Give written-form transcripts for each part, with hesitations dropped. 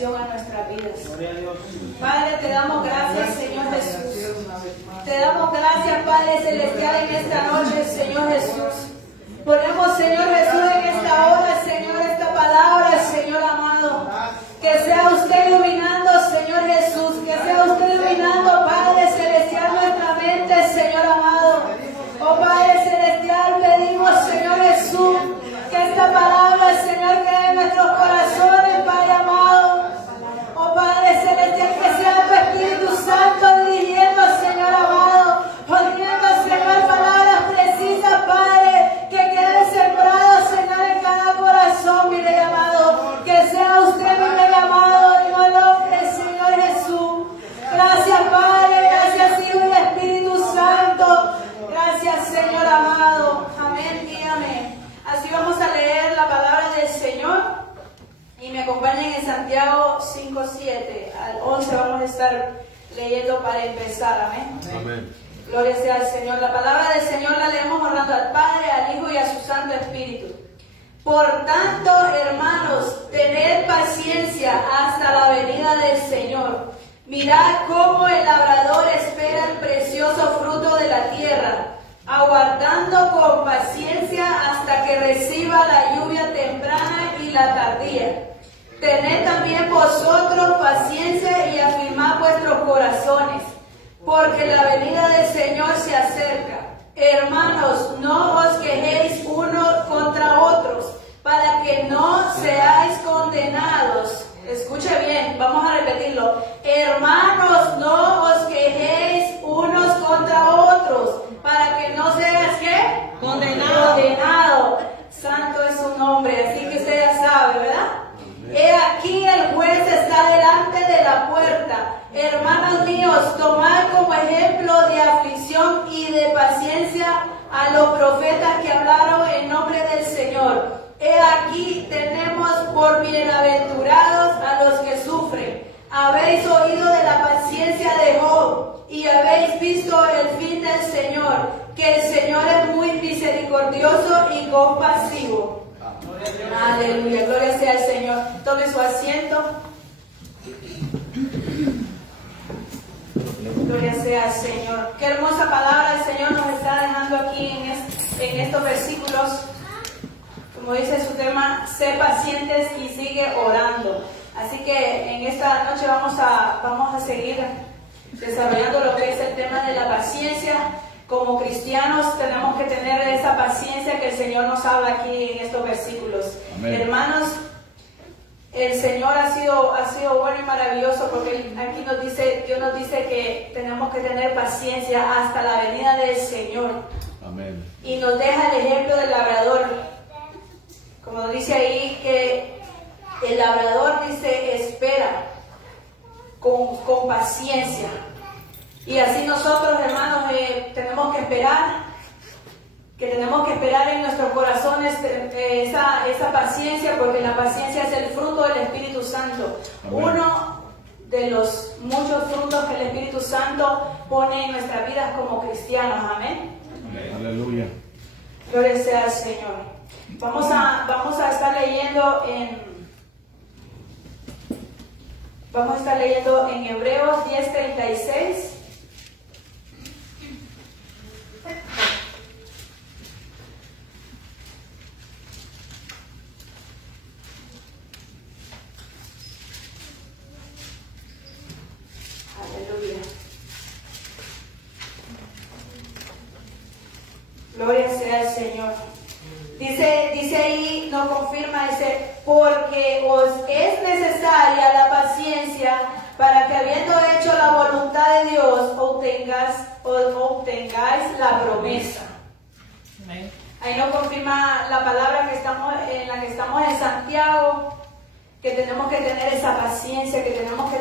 salvación a nuestras vidas. Padre, te damos gracias, Señor Jesús. Te damos gracias, Padre Celestial, en esta noche, Señor Jesús. Ponemos, Señor Jesús, en esta hora, Señor, esta palabra, Señor amado. Que sea usted iluminando, Señor Jesús. Que sea usted iluminando, Padre Celestial, nuestra mente, Señor amado. Oh Padre Celestial, pedimos, Señor Jesús, que esta palabra, Señor, quede en nuestros corazones, Padre amado. Oh Padre Celestial, que sea tu Espíritu Santo dirigiendo, Señor amado. Poniendo, Señor, palabras precisas, Padre, que quede sembrado, Señor, en cada corazón, mi rey amado. Que sea usted, mi rey amado, y no el hombre, Señor Jesús. Gracias, Padre, gracias, Hijo y Espíritu Santo. Gracias, Señor amado. Amén y amén. Así vamos a leer la palabra del Señor. Y me acompañen en Santiago 5:7 al 11. Vamos a estar leyendo para empezar. Amén. Amén. Gloria sea al Señor. La palabra del Señor la leemos honrando al Padre, al Hijo y a su Santo Espíritu. Por tanto, hermanos, tened paciencia hasta la venida del Señor. Mirad cómo el labrador espera el precioso fruto de la tierra, aguardando con paciencia hasta que reciba la lluvia temprana y la tardía. Tened también vosotros paciencia y afirmad vuestros corazones, porque la venida del Señor se acerca. Hermanos, no os quejéis unos contra otros, para que no seáis condenados. Escuche bien, vamos a repetirlo. Hermanos, no os quejéis unos contra otros, para que no seas, ¿qué? Condenado. Santo es su nombre, así que usted ya sabe, ¿verdad? He aquí el juez está delante de la puerta. Hermanos míos, tomad como ejemplo de aflicción y de paciencia a los profetas que hablaron en nombre del Señor. He aquí tenemos por bienaventurados a los que sufren. Habéis oído de la paciencia de Job y habéis visto el fin del Señor, que el Señor es muy misericordioso y compasivo. Aleluya, gloria sea al Señor. Tome su asiento. Gloria sea al Señor. Qué hermosa palabra el Señor nos está dejando aquí en estos versículos. Como dice su tema, sé pacientes y sigue orando. Así que en esta noche vamos a seguir desarrollando lo que es el tema de la paciencia. Como cristianos tenemos que tener esa paciencia que el Señor nos habla aquí en estos versículos. Amén. Hermanos, el Señor ha sido bueno y maravilloso, porque aquí Dios nos dice que tenemos que tener paciencia hasta la venida del Señor. Amén. Y nos deja el ejemplo del labrador. Como dice ahí, que el labrador dice espera con paciencia. Y así nosotros, hermanos, tenemos que esperar en nuestros corazones esa paciencia, porque la paciencia es el fruto del Espíritu Santo. Amén. Uno de los muchos frutos que el Espíritu Santo pone en nuestras vidas como cristianos. Amén. Amén. Aleluya. Gloria sea al Señor. Vamos a estar leyendo en Hebreos 10:36. Aleluya. Gloria sea al Señor. Dice ahí, nos confirma, dice, porque os es necesaria la paciencia para que, habiendo hecho la voluntad de Dios, obtengáis la promesa. Amén. Ahí nos confirma la palabra en la que estamos en Santiago, que tenemos que tener esa paciencia, que tenemos que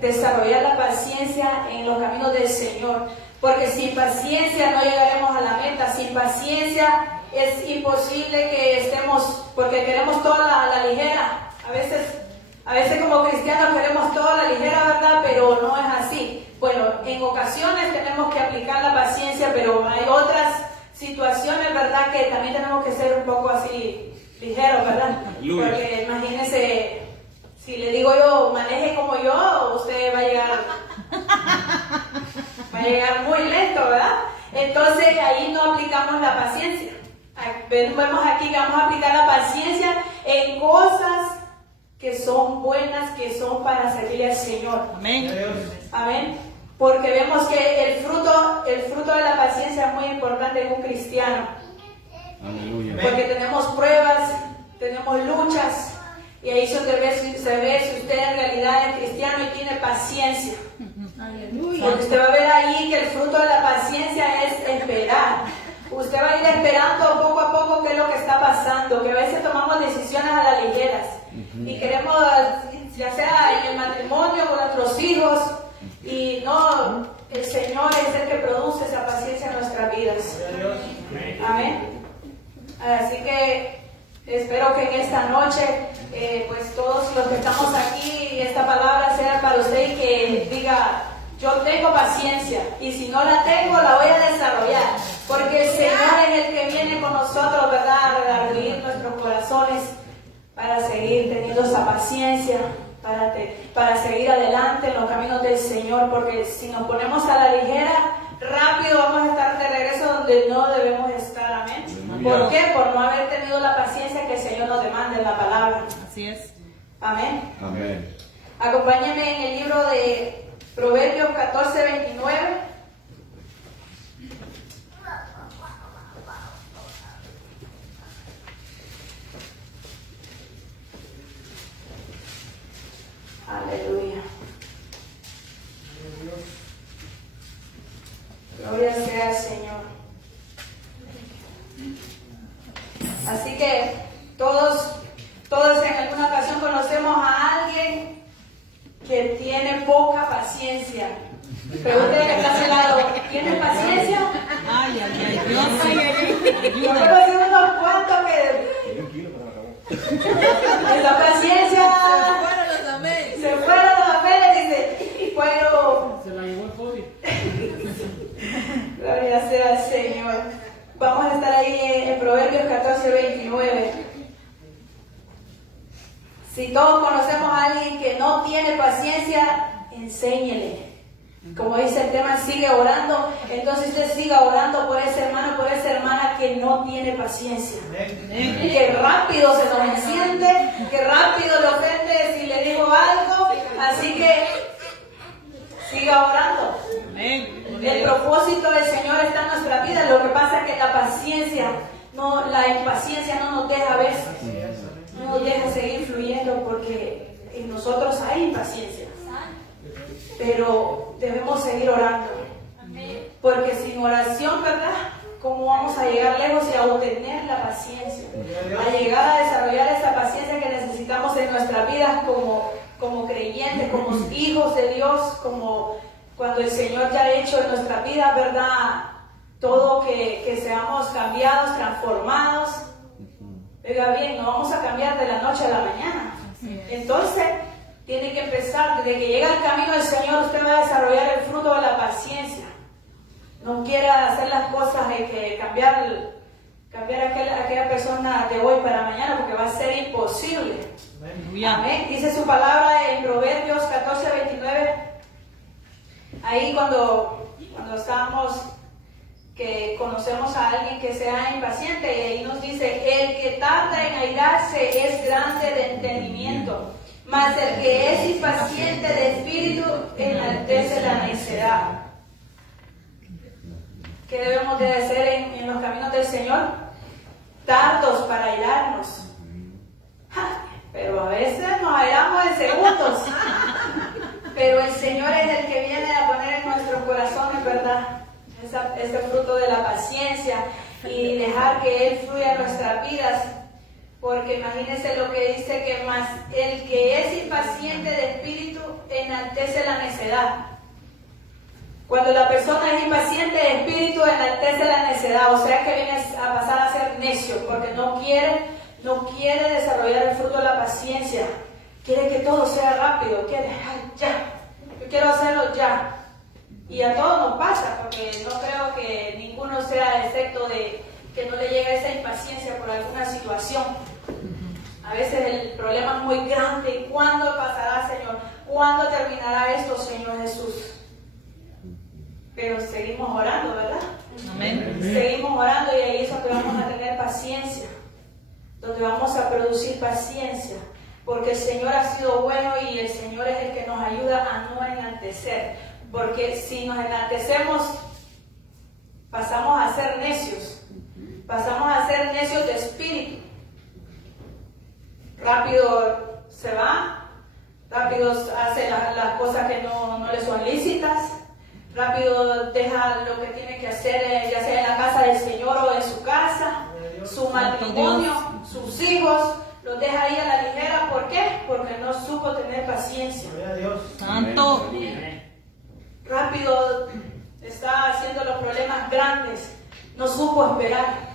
desarrollar la paciencia en los caminos del Señor, porque sin paciencia no llegaremos a la meta. Sin paciencia es imposible que estemos, porque queremos toda la ligera. A veces como cristianos queremos toda la ligera, ¿verdad? Pero no es así. Bueno, en ocasiones tenemos que aplicar la paciencia, pero hay otras situaciones, ¿verdad?, que también tenemos que ser un poco así ligeros, ¿verdad? Porque imagínense Si le digo yo, maneje como yo, usted va a llegar muy lento, ¿verdad? Entonces ahí no aplicamos la paciencia. Vemos aquí que vamos a aplicar la paciencia en cosas que son buenas, que son para servir al Señor. Amén. Amén. Porque vemos que el fruto de la paciencia es muy importante en un cristiano. Aleluya. Porque tenemos pruebas, tenemos luchas, y ahí se ve si usted en realidad es cristiano y tiene paciencia. Porque usted va a ver ahí que el fruto de la paciencia es esperar. Usted va a ir esperando poco a poco qué es lo que está pasando, que a veces tomamos decisiones a la ligeras y queremos, ya sea en el matrimonio con nuestros hijos, y no, el Señor es el que produce esa paciencia en nuestras vidas. Amén. Así que espero que en esta noche, pues todos los que estamos aquí, esta palabra sea para usted y que diga: yo tengo paciencia, y si no la tengo, la voy a desarrollar, porque el Señor es el que viene con nosotros, ¿verdad?, a redarguir nuestros corazones para seguir teniendo esa paciencia, para seguir adelante en los caminos del Señor, porque si nos ponemos a la ligera, rápido vamos a estar de regreso donde no debemos estar. Amén. ¿Por qué? Por no haber tenido la paciencia que el Señor nos demanda en la palabra. Así es. Amén. Amén. Acompáñenme en el libro de Proverbios 14:29. Aleluya. Gloria sea al Señor. Así que todos en alguna ocasión conocemos a alguien que tiene poca paciencia. Pregúntale que está a su lado: ¿tienes paciencia? Ay, Dios. Yo conocí unos cuantos que esa paciencia se fueron los papeles, dice, pero Se la llevó el COVID. gloria sea al Señor. Vamos a estar ahí en Proverbios 14:29. Si todos conocemos a alguien que no tiene paciencia, enséñele. Como dice el tema, sigue orando. Entonces usted siga orando por ese hermano, por esa hermana que no tiene paciencia. Que rápido se nos enciende, que rápido le ofende si le digo algo. Así que siga orando. El propósito del Señor está en nuestra vida. Lo que pasa es que la impaciencia no nos deja ver, no nos deja seguir fluyendo, porque en nosotros hay impaciencia. Pero debemos seguir orando, porque sin oración, ¿verdad?, ¿cómo vamos a llegar lejos y a obtener la paciencia? A llegar a desarrollar esa paciencia que necesitamos en nuestras vidas como creyentes, como hijos de Dios, como cuando el Señor ya ha hecho en nuestra vida, ¿verdad?, todo, que seamos cambiados, transformados. Oiga bien, no vamos a cambiar de la noche a la mañana. Entonces, tiene que empezar, desde que llega al camino del Señor, usted va a desarrollar el fruto de la paciencia. No quiera hacer las cosas de que cambiar a aquella persona de hoy para mañana, porque va a ser imposible. Amén. Dice su palabra en Proverbios 14:29. Ahí cuando estábamos, que conocemos a alguien que sea impaciente, y ahí nos dice: el que tarda en airarse es grande de entendimiento, mas el que es impaciente de espíritu enaltece la necedad. ¿Qué debemos de hacer en los caminos del Señor? Tardos para airarnos. Pero a veces nos airamos en segundos. Pero el Señor es el que viene a poner en nuestros corazones, ¿verdad?, ese fruto de la paciencia, y dejar que Él fluya en nuestras vidas. Porque imagínense lo que dice, que más el que es impaciente de espíritu enaltece la necedad. Cuando la persona es impaciente de espíritu, enaltece la necedad, o sea que viene a pasar a ser necio, porque no quiere desarrollar el fruto de la paciencia. Quiere que todo sea rápido, quiere, ya, yo quiero hacerlo ya. Y a todos nos pasa, porque no creo que ninguno sea excepto de que no le llegue esa impaciencia por alguna situación. A veces el problema es muy grande. ¿Y cuándo pasará, Señor? ¿Cuándo terminará esto, Señor Jesús? Pero seguimos orando, ¿verdad? Amén. Seguimos orando y ahí es donde vamos a tener paciencia. Donde vamos a producir paciencia. Porque el Señor ha sido bueno y el Señor es el que nos ayuda a no enaltecer. Porque si nos enaltecemos, pasamos a ser necios. Pasamos a ser necios de espíritu. Rápido se va, rápido hace las cosas que no le son lícitas, rápido deja lo que tiene que hacer, ya sea en la casa del Señor o en su casa, su matrimonio, sus hijos, los deja ahí a la ligera. ¿Por qué? Porque no supo tener paciencia. Santo. Rápido está haciendo los problemas grandes, no supo esperar.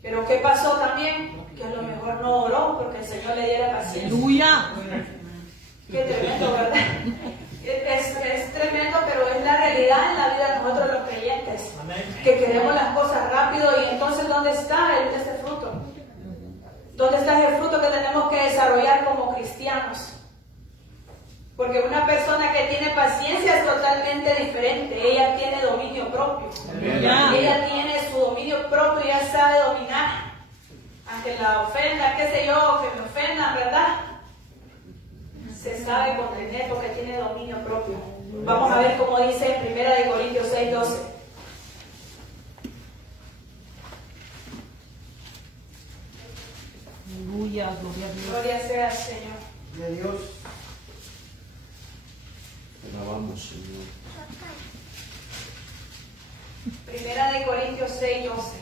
Pero ¿qué pasó también? Que a lo mejor no oró porque el Señor le diera paciencia. Aleluya. Qué tremendo, ¿verdad? Es tremendo, pero es la realidad en la vida de nosotros los creyentes. Que queremos las cosas rápido y entonces ¿dónde está ese fruto? ¿Dónde está ese fruto que tenemos que desarrollar como cristianos? Porque una persona que tiene paciencia es totalmente diferente. Ella tiene dominio propio. Ella tiene su dominio propio y ya sabe dominar. Ante la ofenda, qué sé yo, que me ofendan, ¿verdad? Se sabe contener porque tiene dominio propio. Vamos a ver cómo dice en 1 Corintios 6:12. Aleluya, gloria a Dios. Gloria sea al Señor. Gloria a Dios. Te alabamos, Señor. 1 Corintios 6:12.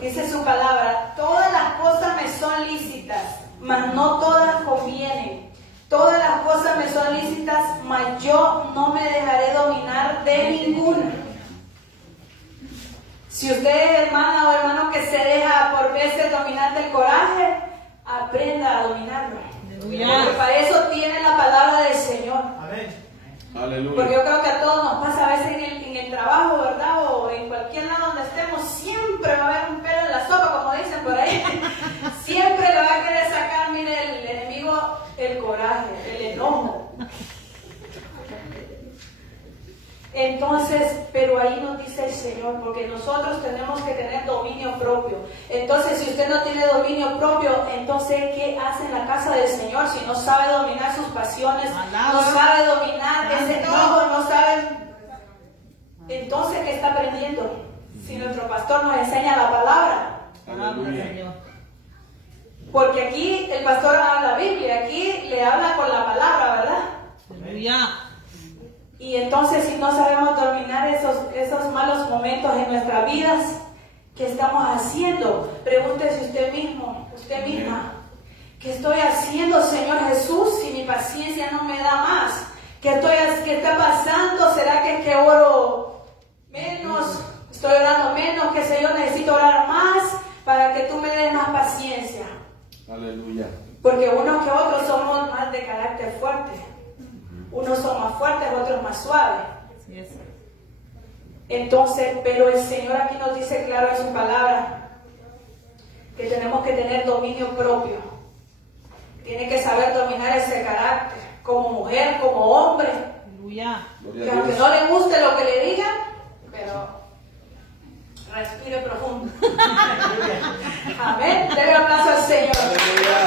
Dice su palabra: todas las cosas me son lícitas, mas no todas convienen. Todas las cosas me son lícitas, mas yo no me dejaré dominar de ninguna. Si usted, hermana o hermano, que se deja por veces dominar del coraje, aprenda a dominarlo. Porque para eso tiene la palabra del Señor. Amén. Aleluya. Porque yo creo que a todos nos pasa a veces en el trabajo, ¿verdad? O en cualquier lado donde estemos, siempre va a haber un pelo en la sopa, como dicen por ahí. Siempre le va a querer sacar, mire, el enemigo, el coraje, el enojo. Entonces, pero ahí nos dice el Señor, porque nosotros tenemos que tener dominio propio. Entonces, si usted no tiene dominio propio, entonces, ¿qué hace en la casa del Señor si no sabe dominar sus pasiones? No sabe dominar ese enojo, no sabe. Entonces, ¿qué está aprendiendo? Si nuestro pastor nos enseña la palabra. Aleluya. Porque aquí el pastor habla la Biblia, aquí le habla con la palabra, ¿verdad? Aleluya. Y entonces si no sabemos dominar esos malos momentos en nuestras vidas, ¿qué estamos haciendo? Pregúntese usted mismo, usted misma. ¿Qué estoy haciendo, Señor Jesús, si mi paciencia no me da más? ¿Qué está pasando? ¿Será que oro menos? ¿Estoy orando menos? ¿Qué sé yo? Necesito orar más para que tú me des más paciencia. Aleluya. Porque unos que otros somos más de carácter fuerte. Unos son más fuertes, otros más suaves. Así es. Entonces, pero el Señor aquí nos dice claro en su palabra que tenemos que tener dominio propio. Tiene que saber dominar ese carácter, como mujer, como hombre. Aleluya. Que aunque no le guste lo que le digan, pero respire profundo. Amén. Dele un aplauso al Señor. Aleluya.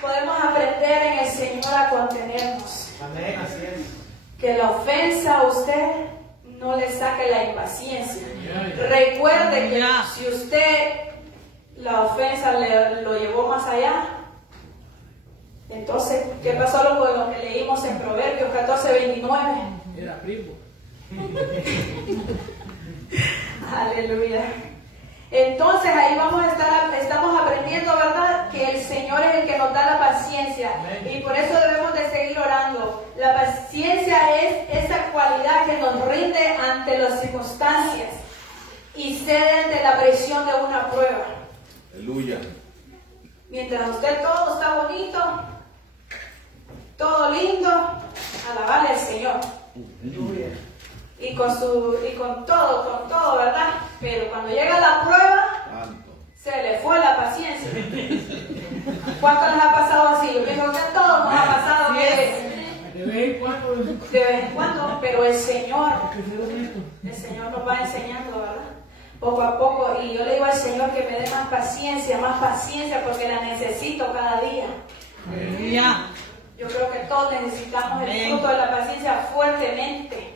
Podemos aprender en el Señor a contenernos. Amén, así es. Que la ofensa a usted no le saque la impaciencia. Recuerde que si usted la ofensa lo llevó más allá, entonces, ¿qué pasó con lo que leímos en Proverbios 14:29? Era primo. Aleluya. Entonces ahí estamos aprendiendo, ¿verdad? Que el Señor es el que nos da la paciencia. Y por eso debemos de seguir orando. La paciencia es esa cualidad que nos rinde ante las circunstancias y cede ante la presión de una prueba. Aleluya. Mientras usted todo está bonito, todo lindo, alabarle al Señor. Aleluya. Y con todo, ¿verdad? Pero cuando llega la prueba, Santo. se le fue la paciencia. ¿Cuánto les ha pasado así? Yo digo que a todos nos ha pasado De vez en cuando. de vez en cuando, pero el Señor Hay que ser honesto. nos va enseñando, ¿verdad? Poco a poco. Y yo le digo al Señor que me dé más paciencia, porque la necesito cada día. Aleluya. Yo creo que todos necesitamos el Amén. fruto de la paciencia fuertemente.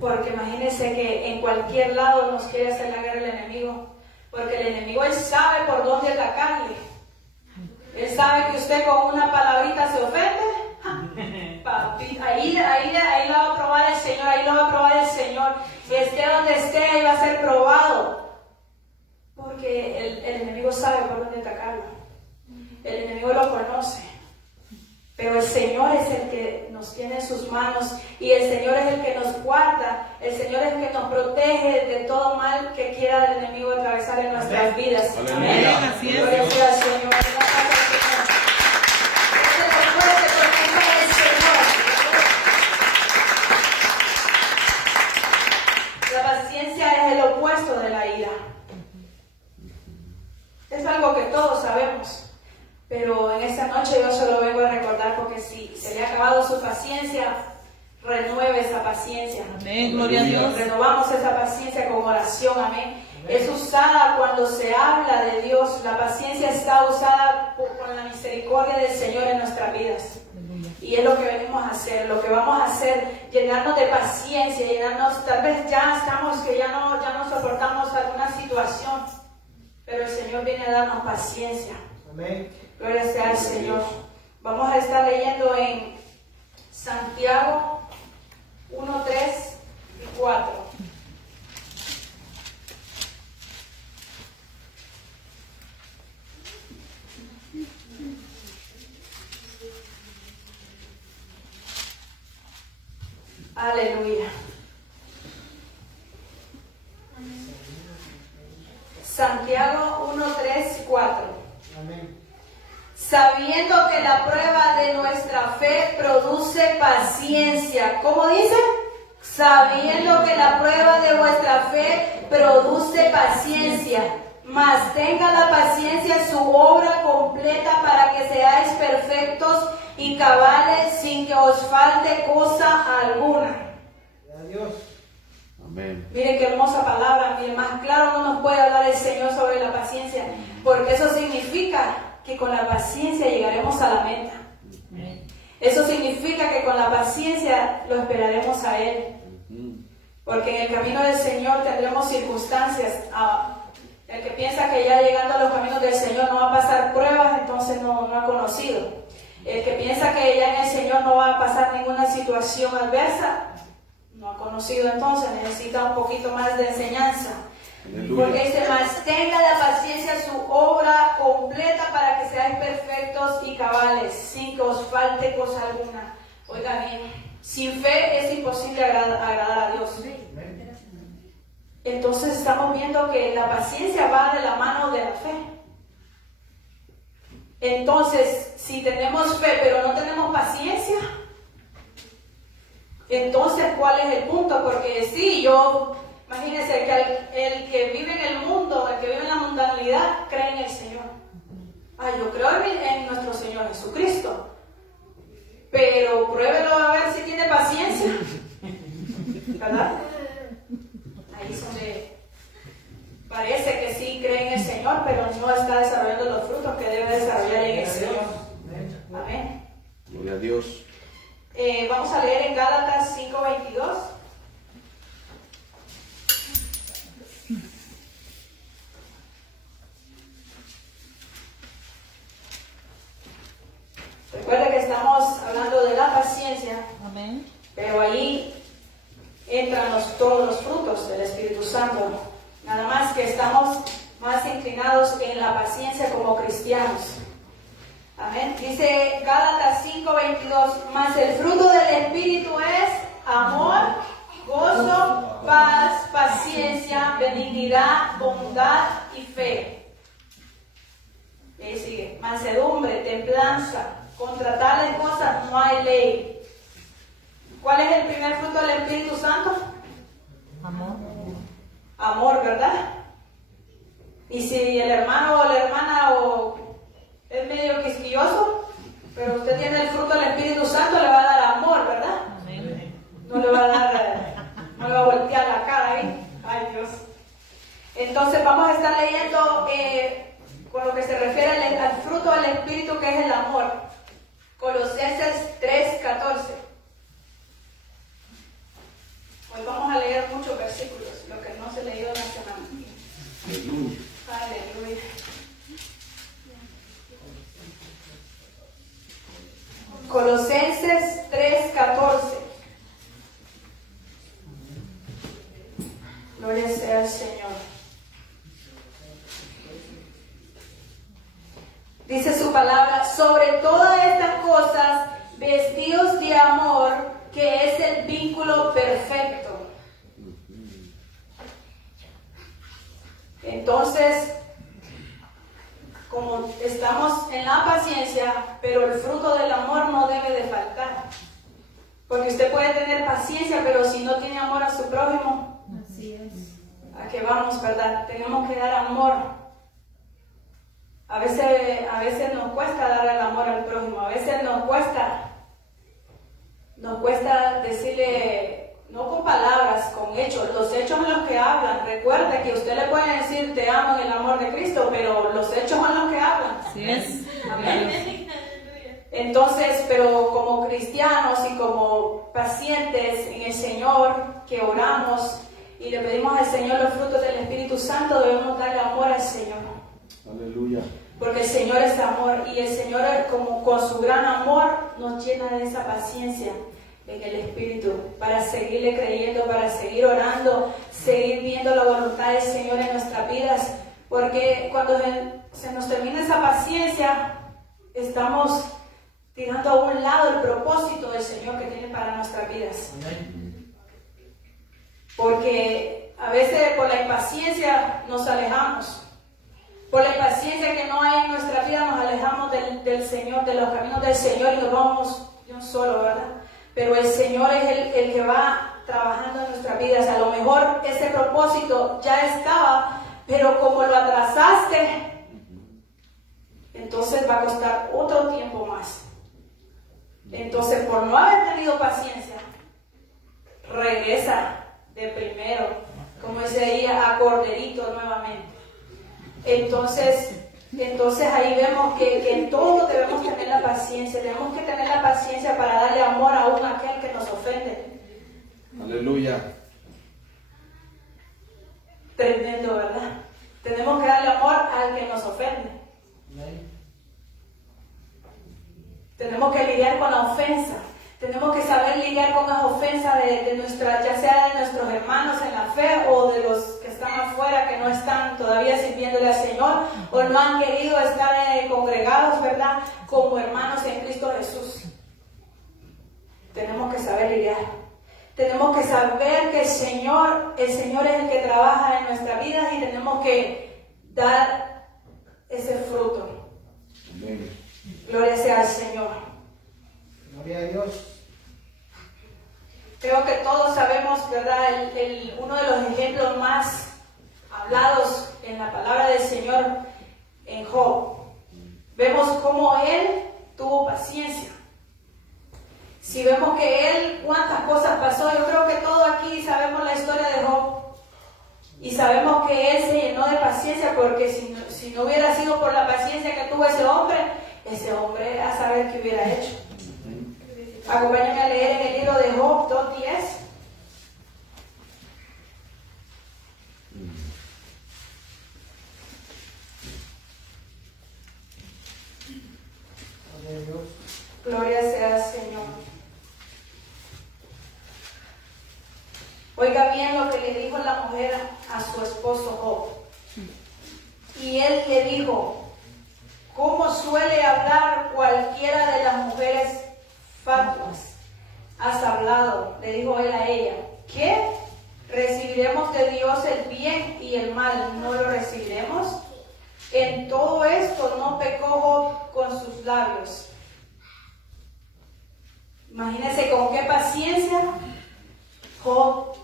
Porque imagínense que en cualquier lado nos quiere hacer la guerra el enemigo. Porque el enemigo, él sabe por dónde atacarle. Él sabe que usted con una palabrita se ofende. Papi, ahí lo va a probar el Señor, ahí lo va a probar el Señor. Esté donde esté, ahí va a ser probado. Porque el enemigo sabe por dónde atacarlo. El enemigo lo conoce. Pero el Señor es el que nos tiene en sus manos y el Señor es el que nos guarda, el Señor es el que nos protege de todo mal que quiera el enemigo atravesar en nuestras vidas. Aleluya. Amén. Así es. Gloria sea al Señor. Gracias al Señor. Déselo fuerte porque es para el Señor. La paciencia es el opuesto de la ira. Es algo que todos sabemos. Pero en esta noche yo se lo vengo a recordar porque si se le ha acabado su paciencia, renueve esa paciencia. Amén. Gloria a Dios. Renovamos esa paciencia con oración, amén. Es usada cuando se habla de Dios. La paciencia está usada con la misericordia del Señor en nuestras vidas. Aleluya. Y es lo que venimos a hacer, lo que vamos a hacer, llenarnos de paciencia, llenarnos, tal vez ya estamos que ya no soportamos alguna situación, pero el Señor viene a darnos paciencia. Amén. Gloria sea al Señor. Vamos a estar leyendo en Santiago 1, 3 y 4. Aleluya. Santiago 1, 3 y 4. Amén. Sabiendo que la prueba de nuestra fe produce paciencia. ¿Cómo dice? Sabiendo que la prueba de vuestra fe produce paciencia. Mas tenga la paciencia su obra completa para que seáis perfectos y cabales sin que os falte cosa alguna. Adiós. Amén. Miren qué hermosa palabra. Miren, más claro no nos puede hablar el Señor sobre la paciencia. Porque eso significa que con la paciencia llegaremos a la meta. Eso significa que con la paciencia lo esperaremos a Él. Porque en el camino del Señor tendremos circunstancias. El que piensa que ya llegando a los caminos del Señor no va a pasar pruebas, entonces no ha conocido. El que piensa que ya en el Señor no va a pasar ninguna situación adversa, no ha conocido, entonces necesita un poquito más de enseñanza. Aleluya. Porque dice, mas tenga la paciencia su obra completa para que seáis perfectos y cabales, sin que os falte cosa alguna. Oiga bien, sin fe es imposible agradar a Dios. Entonces estamos viendo que la paciencia va de la mano de la fe. Entonces, si tenemos fe pero no tenemos paciencia, entonces ¿cuál es el punto? Porque sí, imagínense que el que vive en el mundo, el que vive en la mundanalidad, cree en el Señor. Yo creo en nuestro Señor Jesucristo. Pero pruébelo a ver si tiene paciencia. ¿Verdad? Ahí es donde parece que sí cree en el Señor, pero no está desarrollando los frutos que debe desarrollar en el Señor. Amén. Gloria a Dios. Vamos a leer en Gálatas 5:22. Recuerda que estamos hablando de la paciencia, Amén. pero ahí entran todos los frutos del Espíritu Santo. Nada más que estamos más inclinados en la paciencia como cristianos. Amén. Dice Gálatas 5:22, mas el fruto del Espíritu es amor, gozo, paz, paciencia, benignidad, bondad y fe. Y sigue, mansedumbre, templanza. Contra tales cosas no hay ley. ¿Cuál es el primer fruto del Espíritu Santo? Amor. Amor, ¿verdad? Y si el hermano o la hermana es medio quisquilloso, pero usted tiene el fruto del Espíritu Santo, le va a dar amor, ¿verdad? Amén. No le va a dar, no le va a voltear la cara ahí. Ay, Dios. Entonces vamos a estar leyendo con lo que se refiere al fruto del Espíritu, que es el amor. Colosenses 3:14. Hoy vamos a leer muchos versículos, lo que no se leído en la semana. Aleluya. Aleluya. Colosenses 3:14. Gloria sea al Señor. Dice su palabra: sobre todas estas cosas, vestidos de amor, que es el vínculo perfecto. Entonces, como estamos en la paciencia, pero el fruto del amor no debe de faltar. Porque usted puede tener paciencia, pero si no tiene amor a su prójimo, Así es. ¿a qué vamos, verdad? Tenemos que dar amor. A veces nos cuesta dar el amor al prójimo, a veces nos cuesta decirle, no con palabras, con hechos. Los hechos son los que hablan. Recuerde que usted le puede decir te amo en el amor de Cristo, pero los hechos son los que hablan. Así es. Amén. Entonces, pero como cristianos y como pacientes en el Señor, que oramos y le pedimos al Señor los frutos del Espíritu Santo, debemos darle amor al Señor. Aleluya. Porque el Señor es amor, y el Señor, como con su gran amor, nos llena de esa paciencia en el Espíritu, para seguirle creyendo, para seguir orando, seguir viendo la voluntad del Señor en nuestras vidas. Porque cuando se nos termina esa paciencia, estamos tirando a un lado el propósito del Señor que tiene para nuestras vidas. Porque a veces por la impaciencia nos alejamos. Por la impaciencia que no hay en nuestra vida nos alejamos del Señor, de los caminos del Señor, y nos vamos de un solo, ¿verdad? Pero el Señor es el que va trabajando en nuestras vidas. A lo mejor ese propósito ya estaba, pero como lo atrasaste, entonces va a costar otro tiempo más. Entonces, por no haber tenido paciencia, regresa de primero, como dice ahí, a corderito nuevamente. Entonces ahí vemos que en todo debemos tener la paciencia. Tenemos que tener la paciencia para darle amor aún a aquel que nos ofende. Aleluya. Tremendo, ¿verdad? Tenemos que darle amor al que nos ofende. Tenemos que lidiar con la ofensa. Tenemos que saber lidiar con las ofensas ya sea de nuestros hermanos en la fe, o de los que están afuera, que no están todavía sirviéndole al Señor, o no han querido estar congregados, ¿verdad? Como hermanos en Cristo Jesús. Tenemos que saber lidiar. Tenemos que saber que el Señor es el que trabaja en nuestras vidas, y tenemos que dar ese fruto. Amén. Gloria sea al Señor. Gloria a Dios. Creo que todos sabemos, ¿verdad? Uno de los ejemplos más hablados en la palabra del Señor, en Job. Vemos cómo él tuvo paciencia. Si vemos que él, cuántas cosas pasó, yo creo que todos aquí sabemos la historia de Job. Y sabemos que él se llenó de paciencia, porque si no hubiera sido por la paciencia que tuvo ese hombre a saber qué hubiera hecho. Acompáñame a leer en el libro de Job 2:10. Gloria sea al Señor. Oiga bien lo que le dijo la mujer a su esposo Job. Y él le dijo: ¿cómo suele hablar cualquiera de las mujeres fatuas? Has hablado, le dijo él a ella. ¿Qué? ¿Recibiremos de Dios el bien y el mal? ¿No lo recibiremos? En todo esto no pecó Job con sus labios. Imagínense con qué paciencia Job,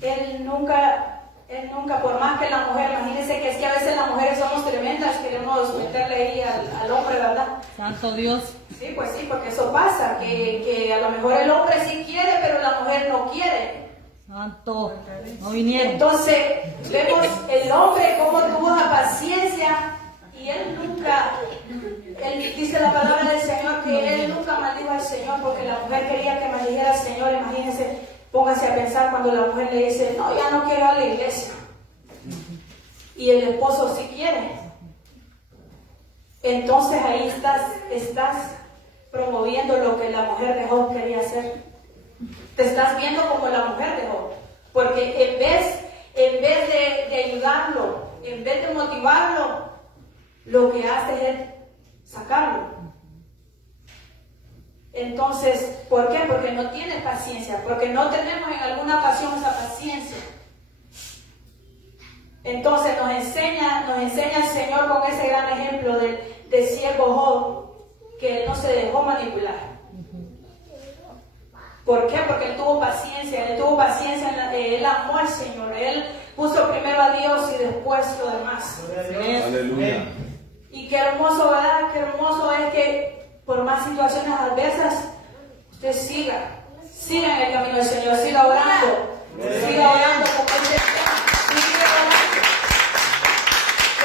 él nunca, por más que la mujer, imagínense que es que a veces las mujeres somos tremendas, queremos meterle ahí al hombre, ¿verdad? Santo Dios. Sí, pues sí, porque eso pasa, que a lo mejor el hombre sí quiere, pero la mujer no quiere. Santo. No vinieron. Entonces, vemos el hombre cómo tuvo la paciencia y él dice la palabra del Señor que él nunca maldijo al Señor porque la mujer quería que maldijera al Señor. Imagínense, póngase a pensar cuando la mujer le dice, no, ya no quiero ir a la iglesia. Y el esposo sí quiere. Entonces ahí estás promoviendo lo que la mujer de Job quería hacer. Te estás viendo como la mujer de Job. Porque en vez de ayudarlo, en vez de motivarlo, lo que haces es sacarlo. Entonces, ¿por qué? Porque no tienes paciencia, porque no tenemos en alguna ocasión esa paciencia. Entonces nos enseña el Señor con ese gran ejemplo del siervo Job, que él no se dejó manipular. ¿Por qué? Porque él tuvo paciencia, él amó al Señor, él puso primero a Dios y después lo demás. Aleluya. Y qué hermoso, ¿verdad? Qué hermoso es que por más situaciones adversas, usted siga en el camino del Señor, siga orando como él decía, y siga orando.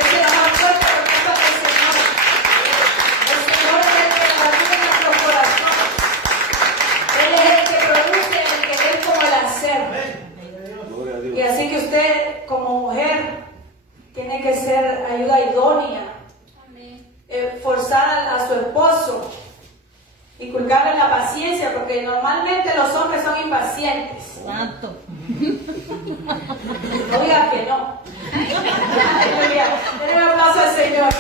Ese es la más fuerte respuesta del Señor. El Señor es el que ayuda en nuestro corazón. Él es el que produce el querer como el hacer. Gloria a Dios. Y así que usted, como mujer, tiene que ser ayuda idónea. Forzar a su esposo, inculcarle la paciencia, porque normalmente los hombres son impacientes. Santo. No diga que no. Aleluya. Denle un aplauso al Señor.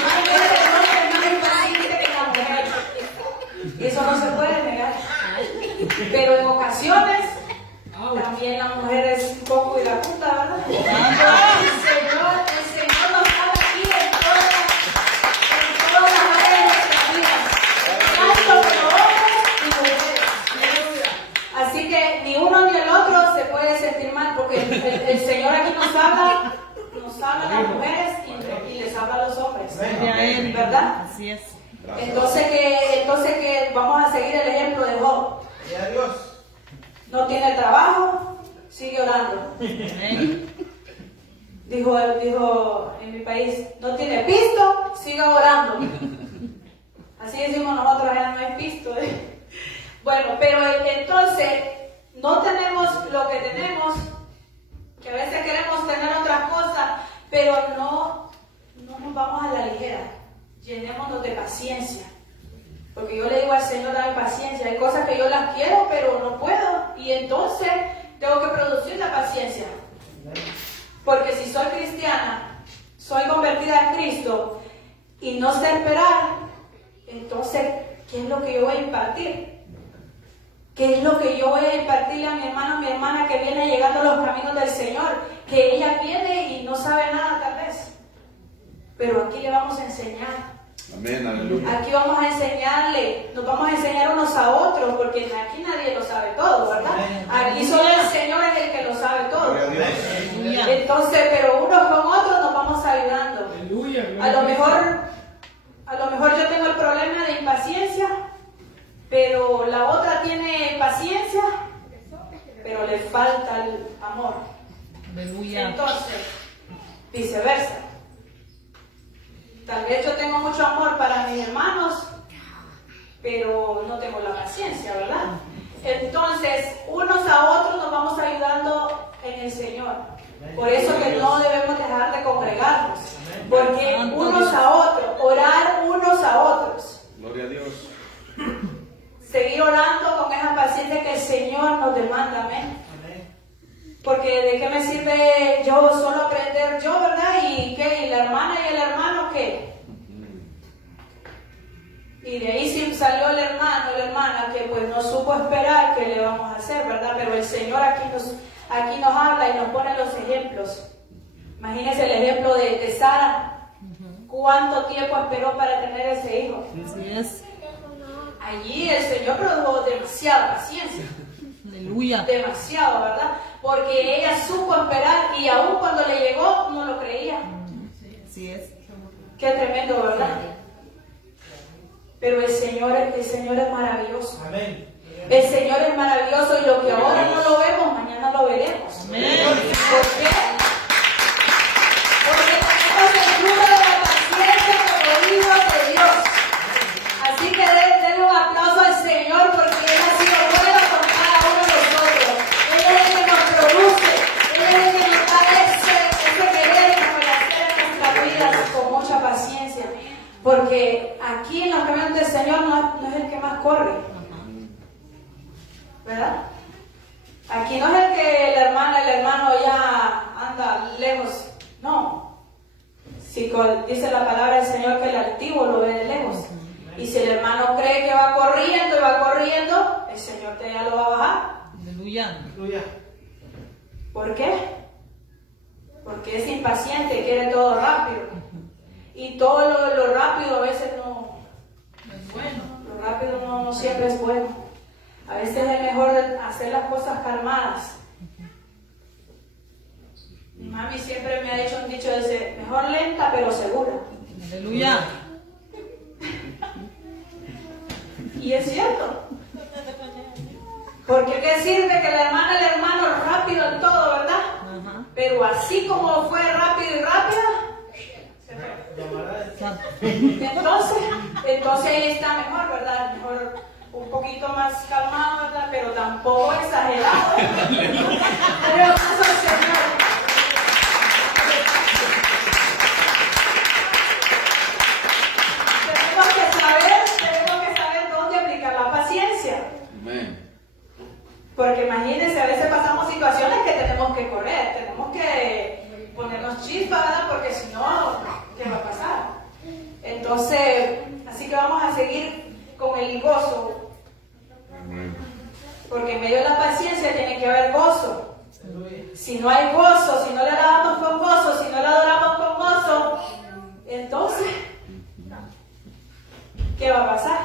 Normalmente el hombre es más impaciente que la mujer. Y eso no se puede negar. Pero en ocasiones también la mujer es un poco iracunda, ¿verdad? El Señor nos habla aquí en todas las áreas de nuestras vidas, tanto como hombres y mujeres. Así que ni uno ni el otro se puede sentir mal, porque el Señor aquí nos habla a las mujeres y les habla a los hombres, ¿verdad? Así es. Entonces que vamos a seguir el ejemplo de Job. Gloria a Dios. No tiene trabajo, sigue orando. Dijo en mi país, no tiene pisto, siga orando. Así decimos nosotros, ya no hay pisto. Bueno, pero entonces no tenemos lo que tenemos, que a veces queremos tener otras cosas, pero no nos vamos a la ligera. Llenémonos de paciencia. Porque yo le digo al Señor, dame paciencia. Hay cosas que yo las quiero, pero no puedo. Y entonces tengo que producir la paciencia. Porque si soy cristiana, soy convertida a Cristo y no sé esperar, entonces, ¿qué es lo que yo voy a impartir? ¿Qué es lo que yo voy a impartirle a mi hermano, a mi hermana que viene llegando a los caminos del Señor? Que ella viene y no sabe nada tal vez. Pero aquí le vamos a enseñar. Amén, aleluya. Aquí vamos a enseñarle, nos vamos a enseñar unos a otros, porque aquí nadie lo sabe todo, ¿verdad? Aquí solo el Señor es el que lo sabe todo. Gloria a Dios. Entonces, pero unos con otros nos vamos ayudando. A lo mejor yo tengo el problema de impaciencia, pero la otra tiene paciencia, pero le falta el amor. Aleluya. Entonces, viceversa. Tal vez yo tengo mucho amor para mis hermanos, pero no tengo la paciencia, ¿verdad? Entonces, unos a otros nos vamos ayudando en el Señor. Por eso que no debemos dejar de congregarnos. Porque unos a otros, orar unos a otros. Gloria a Dios. Seguir orando con esa paciencia que el Señor nos demanda, amén. Porque de qué me sirve yo solo aprender yo, ¿verdad? ¿Y qué? ¿Y la hermana y el hermano qué? Y de ahí sí salió el hermano, la hermana, que pues no supo esperar qué le vamos a hacer, ¿verdad? Pero el Señor aquí nos habla y nos pone los ejemplos. Imagínense el ejemplo de Sara. ¿Cuánto tiempo esperó para tener ese hijo? Así es. Allí el Señor produjo demasiada paciencia. Aleluya. Demasiado, ¿verdad? Porque ella supo esperar y aún cuando le llegó no lo creía. Así es. Qué tremendo, ¿verdad? Pero el Señor es maravilloso. Amén. El Señor es maravilloso y lo que ahora no lo vemos, mañana lo veremos. Amén. ¿Por qué? Porque tenemos el fruto de la paciencia como hijos de Dios. Así que denle un aplauso al Señor porque Él ha sido bueno con cada uno de nosotros. Él es el que nos produce, Él es el que nos da ese querer y como hacer en nuestras vidas con mucha paciencia. Porque aquí en los caminos del Señor no es el que más corre, ¿verdad? Aquí no es el que el hermano ya anda lejos, no. Si dice la palabra del Señor que el altivo lo ve de lejos. Y si el hermano cree que va corriendo y va corriendo, el Señor ya lo va a bajar. Aleluya. Aleluya. ¿Por qué? Porque es impaciente y quiere todo rápido. Y todo lo rápido a veces no es bueno. Lo rápido no siempre es bueno. A veces es mejor hacer las cosas calmadas. Mi mami siempre me ha dicho un dicho de ese, mejor lenta pero segura. Aleluya. Y es cierto. Porque qué sirve que la hermana y el hermano rápido en todo, ¿verdad? Ajá. Pero así como fue rápido y rápida, se fue. Entonces ahí está mejor, ¿verdad? Mejor un poquito más calmado, ¿verdad? Pero tampoco exagerado. Pero eso es el Señor. Tenemos que saber dónde aplicar la paciencia. Amén. Porque imagínense, a veces pasamos situaciones que tenemos que correr, tenemos que ponernos chispas, ¿verdad? Porque si no, ¿qué va a pasar? Entonces, así que vamos a seguir con el gozo. Amén. Porque en medio de la paciencia tiene que haber gozo. Si no hay gozo, si no le alabamos con gozo, si no le adoramos con gozo, entonces, ¿qué va a pasar?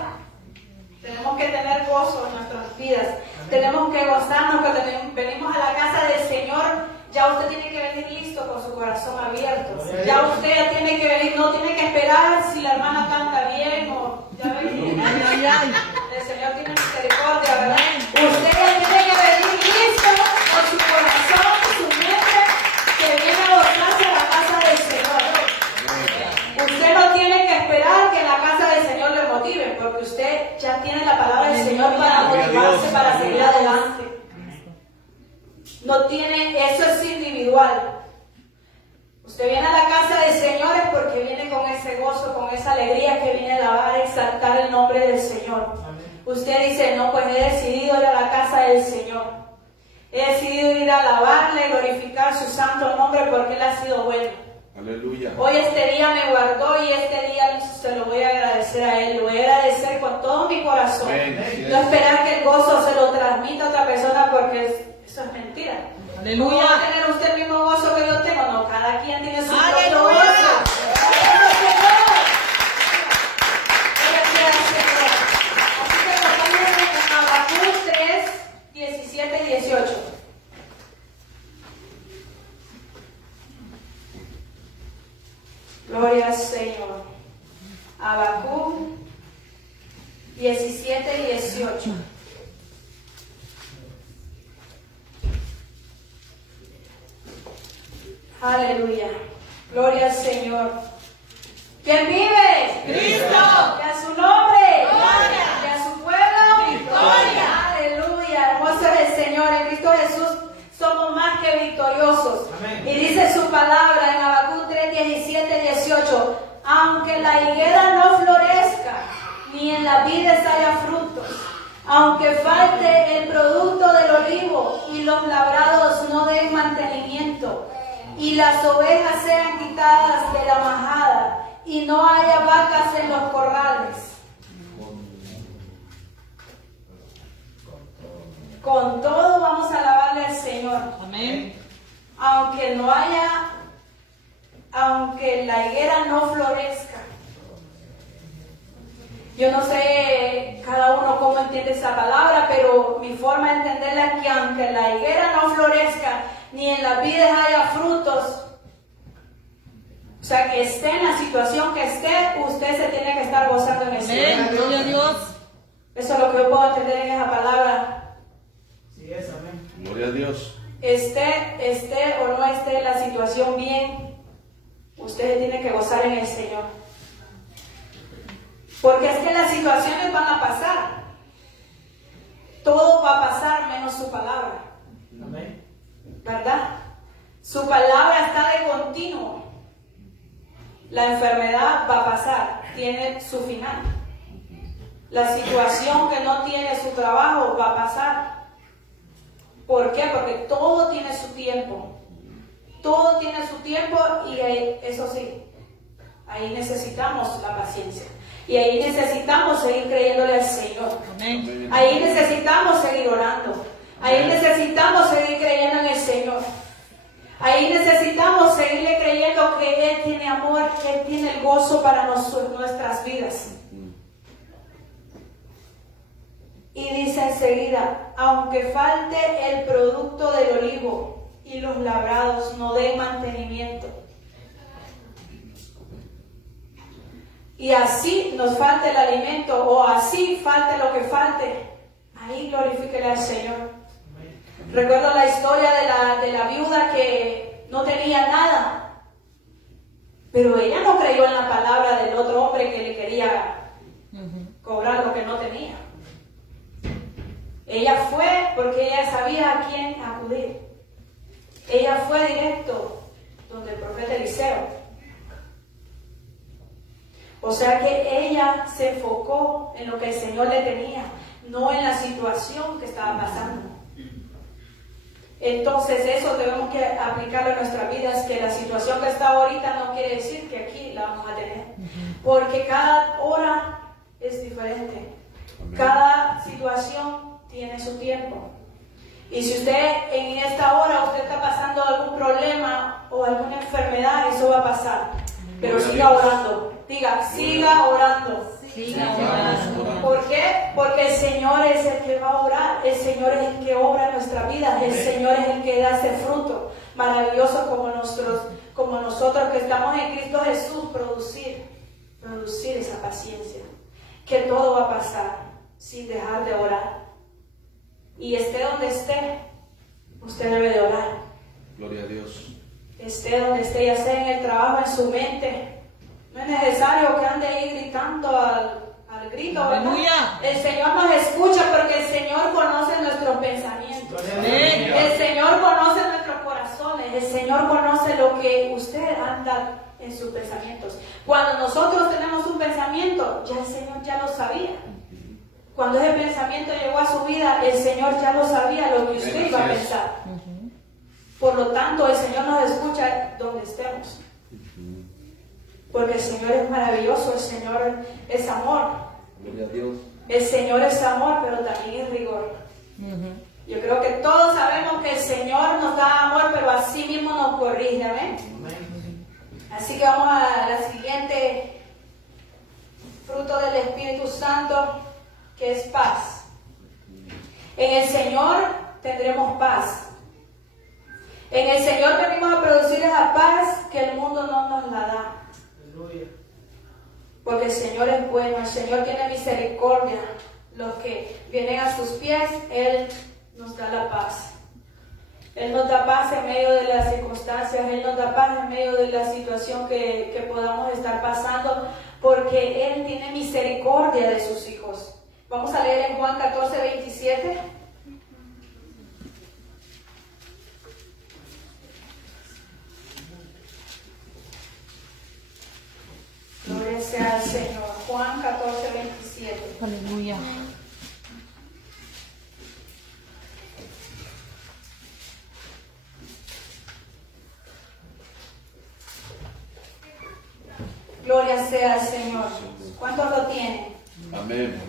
Tenemos que tener gozo en nuestras vidas. Tenemos que gozarnos cuando venimos a la casa del Señor. Ya usted tiene que venir listo con su corazón abierto. Ya usted tiene que venir, no tiene que esperar si la hermana canta bien o ya ven. Ay, ay, ay. El Señor tiene misericordia, ¿verdad? Usted ya tiene que venir listo con su corazón, su mente, que viene a gozarse a la casa del Señor. Usted no tiene que esperar que la casa del Señor le motive, porque usted ya tiene la palabra del Señor para motivarse, para seguir adelante. No tiene, eso es individual. Usted viene a la casa del Señor es porque viene con ese gozo, con esa alegría que viene a alabar y exaltar el nombre del Señor. Usted dice, no, pues he decidido ir a la casa del Señor. He decidido ir a alabarle y glorificar su santo nombre porque Él ha sido bueno. Aleluya. Hoy este día me guardó y este día se lo voy a agradecer a Él. Lo voy a agradecer con todo mi corazón. Amén. No esperar que el gozo se lo transmita a otra persona porque eso es mentira. Aleluya. ¿Cómo va a tener usted el mismo gozo que yo tengo? No, cada quien tiene su propio Aleluya. gozo. ¡Gloria al Señor! Gloria al Señor. Así que acompáñenme en Habacuc 3, 17 y 18. Gloria al Señor. Habacuc 17 y 18. Aleluya. Gloria al Señor. ¿Quién vive? Cristo. Y a su nombre. Gloria. Y a su pueblo. Victoria. Aleluya. Hermoso es el Señor. En Cristo Jesús somos más que victoriosos. Amén. Y dice su palabra en Habacuc 3, 17, 18. Aunque la higuera no florezca, ni en las vides haya frutos, aunque falte el producto del olivo y los labrados no den mantenimiento, y las ovejas sean quitadas de la majada, y no haya vacas en los corrales. Con todo vamos a alabarle al Señor. Amén. Aunque la higuera no florezca, Yo no sé cada uno cómo entiende esa palabra, pero mi forma de entenderla es que aunque la higuera no florezca, ni en las vides haya frutos, o sea, que esté en la situación que esté, usted se tiene que estar gozando en el Señor. Amén. Gloria a Dios. Eso es lo que yo puedo entender en esa palabra. Sí es, amén. Gloria a Dios. Esté o no esté en la situación bien, usted tiene que gozar en el Señor. Porque es que las situaciones van a pasar. Todo va a pasar menos su palabra. Amén. ¿Verdad? Su palabra está de continuo. La enfermedad va a pasar, tiene su final. La situación que no tiene su trabajo va a pasar. ¿Por qué? Porque todo tiene su tiempo. Todo tiene su tiempo y eso sí, ahí necesitamos la paciencia. Y ahí necesitamos seguir creyéndole al Señor. Amén. Ahí necesitamos seguir orando. Ahí necesitamos seguir creyendo en el Señor. Ahí necesitamos seguirle creyendo que Él tiene amor, que Él tiene el gozo para nuestras vidas. Y dice enseguida, aunque falte el producto del olivo y los labrados no den mantenimiento, y así nos falte el alimento, o así falte lo que falte, ahí glorifíquele al Señor. Recuerdo la historia de la viuda que no tenía nada, pero ella no creyó en la palabra del otro hombre que le quería cobrar lo que no tenía. Ella fue porque ella sabía a quién acudir. Ella fue directo donde el profeta Eliseo. O sea que ella se enfocó en lo que el Señor le tenía, no en la situación que estaba pasando. Entonces eso tenemos que aplicarlo en nuestras vidas, que la situación que está ahorita no quiere decir que aquí la vamos a tener. Porque cada hora es diferente. Cada situación tiene su tiempo. Y si usted en esta hora usted está pasando algún problema o alguna enfermedad, eso va a pasar. Pero siga orando. Diga, siga orando. Siga orando. ¿Por qué? Porque el Señor es el que va a orar. El Señor es el que obra en nuestra vida. El Señor es el que da ese fruto maravilloso como nosotros que estamos en Cristo Jesús, producir esa paciencia. Que todo va a pasar sin dejar de orar. Y esté donde esté, usted debe de orar. Gloria a Dios. Esté donde esté, ya sea en el trabajo, en su mente. No es necesario que ande ahí gritando al grito. Aleluya. El Señor nos escucha porque el Señor conoce nuestros pensamientos. Amén. El Señor conoce nuestros corazones. El Señor conoce lo que usted anda en sus pensamientos. Cuando nosotros tenemos un pensamiento, ya el Señor ya lo sabía. Cuando ese pensamiento llegó a su vida, el Señor ya lo sabía lo que usted iba a pensar. Por lo tanto, el Señor nos escucha donde estemos. Porque el Señor es maravilloso, el Señor es amor. Gloria a Dios. El Señor es amor, pero también es rigor. Yo creo que todos sabemos que el Señor nos da amor, pero así mismo nos corrige. ¿Amén? Así que vamos a la siguiente fruto del Espíritu Santo, que es paz. En el Señor tendremos paz. En el Señor venimos a producir esa paz que el mundo no nos la da. Aleluya. Porque el Señor es bueno, el Señor tiene misericordia. Los que vienen a sus pies, Él nos da la paz. Él nos da paz en medio de las circunstancias, Él nos da paz en medio de la situación que podamos estar pasando, porque Él tiene misericordia de sus hijos. Vamos a leer en Juan 14, 27. Gloria sea al Señor. Juan 14, 27. Aleluya. Gloria sea al Señor. ¿Cuántos lo tienen? Amén.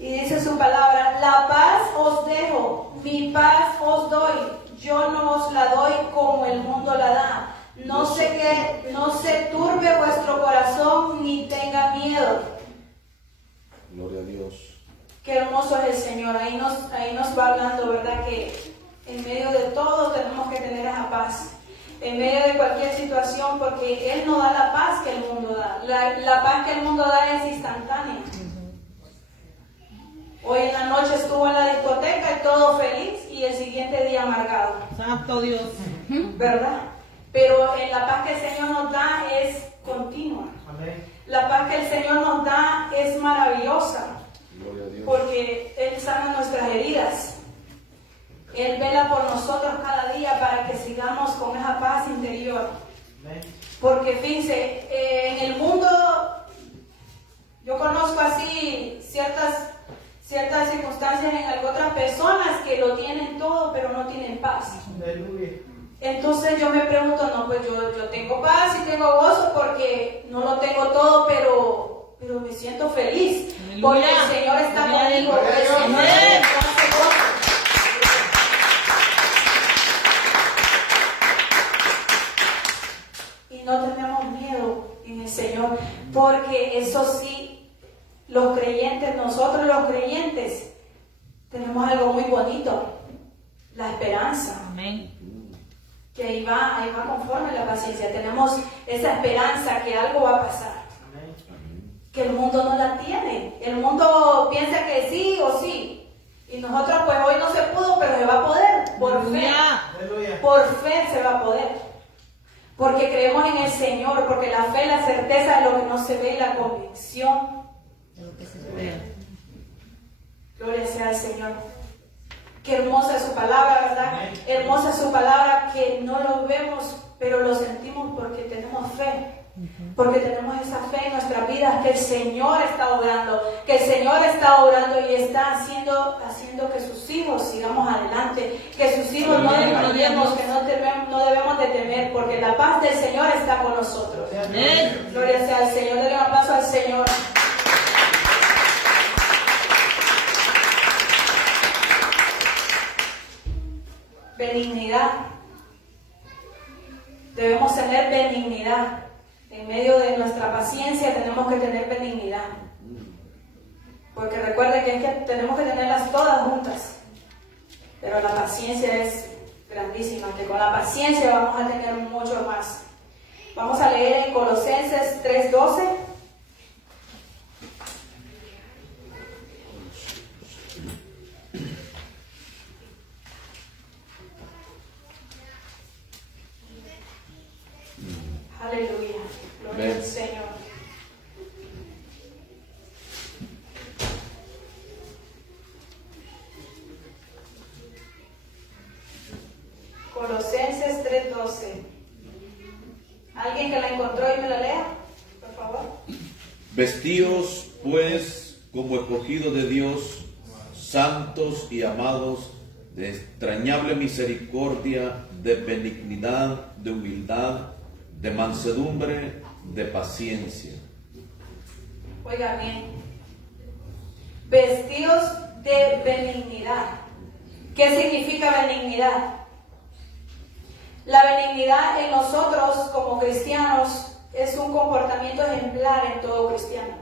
Y dice su palabra, la paz os dejo, mi paz os doy. Yo no os la doy como el mundo la da. No se turbe vuestro corazón ni tenga miedo. Gloria a Dios. Qué hermoso es el Señor. Ahí nos va hablando, ¿verdad? Que en medio de todo tenemos que tener esa paz. En medio de cualquier situación, porque Él no da la paz que el mundo da. La paz que el mundo da es instantánea. Hoy en la noche estuvo en la discoteca y todo feliz, y el siguiente día amargado. Santo Dios. ¿Verdad? Pero en la paz que el Señor nos da es continua. Amén. La paz que el Señor nos da es maravillosa, Gloria a Dios. porque Él sana nuestras heridas. Él vela por nosotros cada día para que sigamos con esa paz interior. Amén. Porque fíjense, en el mundo yo conozco así ciertas circunstancias en otras personas que lo tienen todo pero no tienen paz. Aleluya. Entonces yo me pregunto, no, pues yo tengo paz y tengo gozo porque no lo tengo todo, pero me siento feliz. Aleluya. Porque el Señor está Amén. conmigo. El Señor Amén. me hace gozo. Y no tenemos miedo en el Señor, porque eso sí, los creyentes, nosotros los creyentes, tenemos algo muy bonito, la esperanza. Amén. Que ahí va conforme la paciencia. Tenemos esa esperanza que algo va a pasar. Amén. Amén. Que el mundo no la tiene. El mundo piensa que sí o sí. Y nosotros pues hoy no se pudo, pero se va a poder. Por fe. Aleluya. Aleluya. Por fe se va a poder. Porque creemos en el Señor. Porque la fe, la certeza de lo que no se ve y la convicción. De lo que se espera. Gloria sea al Señor. Qué hermosa es su palabra, ¿verdad? Amén. Hermosa es su palabra, que no lo vemos, pero lo sentimos porque tenemos fe. Porque tenemos esa fe en nuestras vidas, que el Señor está obrando, y está haciendo que sus hijos sigamos adelante, que sus hijos no desmayemos, que no debemos de temer, porque la paz del Señor está con nosotros. Amén. Gloria sea al Señor. Denle un aplauso al Señor. Benignidad. Debemos tener benignidad. En medio de nuestra paciencia tenemos que tener benignidad. Porque recuerde que tenemos que tenerlas todas juntas. Pero la paciencia es grandísima, que con la paciencia vamos a tener mucho más. Vamos a leer en Colosenses 3:12. Aleluya. Gloria Amén. al Señor. Colosenses 3:12. ¿Alguien que la encontró y me la lea? Por favor. Vestíos pues como escogidos de Dios, santos y amados, de extrañable misericordia, de benignidad, de humildad, de mansedumbre, de paciencia. Oiga bien. Vestidos de benignidad. ¿Qué significa benignidad? La benignidad en nosotros como cristianos es un comportamiento ejemplar en todo cristiano.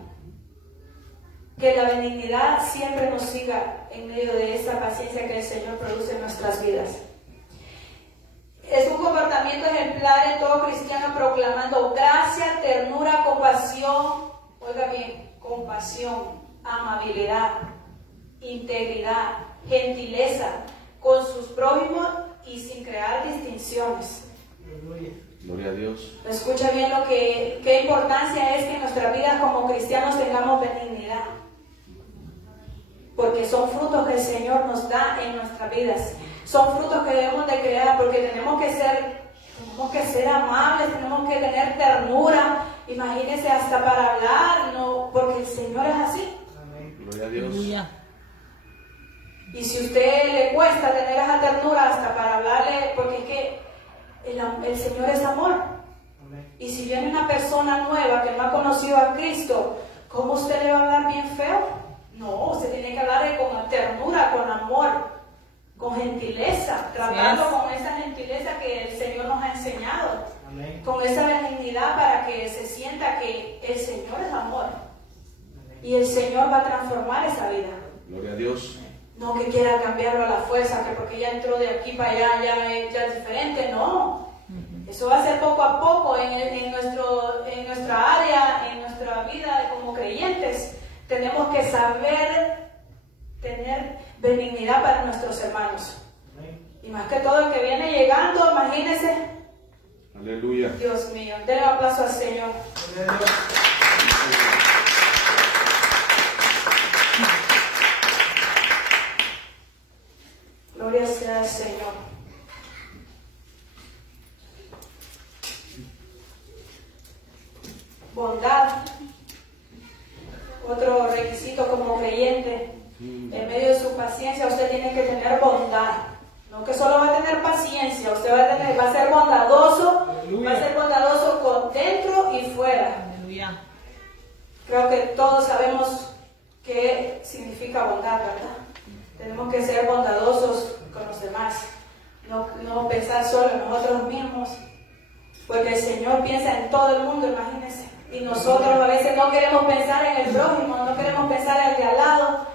Que la benignidad siempre nos siga en medio de esta paciencia que el Señor produce en nuestras vidas. Es un comportamiento ejemplar en todo cristiano, proclamando gracia, ternura, compasión, oiga bien, compasión, amabilidad, integridad, gentileza con sus prójimos y sin crear distinciones. Aleluya. Gloria a Dios. Escucha bien qué importancia es que en nuestras vidas como cristianos tengamos benignidad. Porque son frutos que el Señor nos da en nuestras vidas. Son frutos que debemos de crear, porque tenemos que ser amables, tenemos que tener ternura. Imagínense hasta para hablar, no, porque el Señor es así. Amén. Gloria a Dios. Aleluya. Y si a usted le cuesta tener esa ternura hasta para hablarle, porque es que el Señor es amor. Amén. Y si viene una persona nueva que no ha conocido a Cristo, ¿cómo usted le va a hablar bien feo? No, usted tiene que hablarle con ternura, con amor, con gentileza, tratarlo con esa gentileza que el Señor nos ha enseñado, Amén. con esa benignidad para que se sienta que el Señor es amor. Amén. Y el Señor va a transformar esa vida. Gloria a Dios. No que quiera cambiarlo a la fuerza, que porque ya entró de aquí para allá ya es diferente. No. Eso va a ser poco a poco en nuestra área, en nuestra vida como creyentes. Tenemos que saber tener benignidad para nuestros hermanos. Y más que todo el que viene llegando, imagínense. Aleluya. Dios mío, denle un aplauso al Señor. Gloria sea al Señor. Bondad. Otro requisito como creyente. En medio de su paciencia usted tiene que tener bondad. No que solo va a tener paciencia, usted va a ser bondadoso. Aleluya. Va a ser bondadoso con dentro y fuera. Aleluya. Creo que todos sabemos qué significa bondad, ¿verdad? Tenemos que ser bondadosos con los demás, no pensar solo en nosotros mismos, porque el Señor piensa en todo el mundo, imagínense. Y nosotros a veces no queremos pensar en el prójimo, no queremos pensar en el de al lado,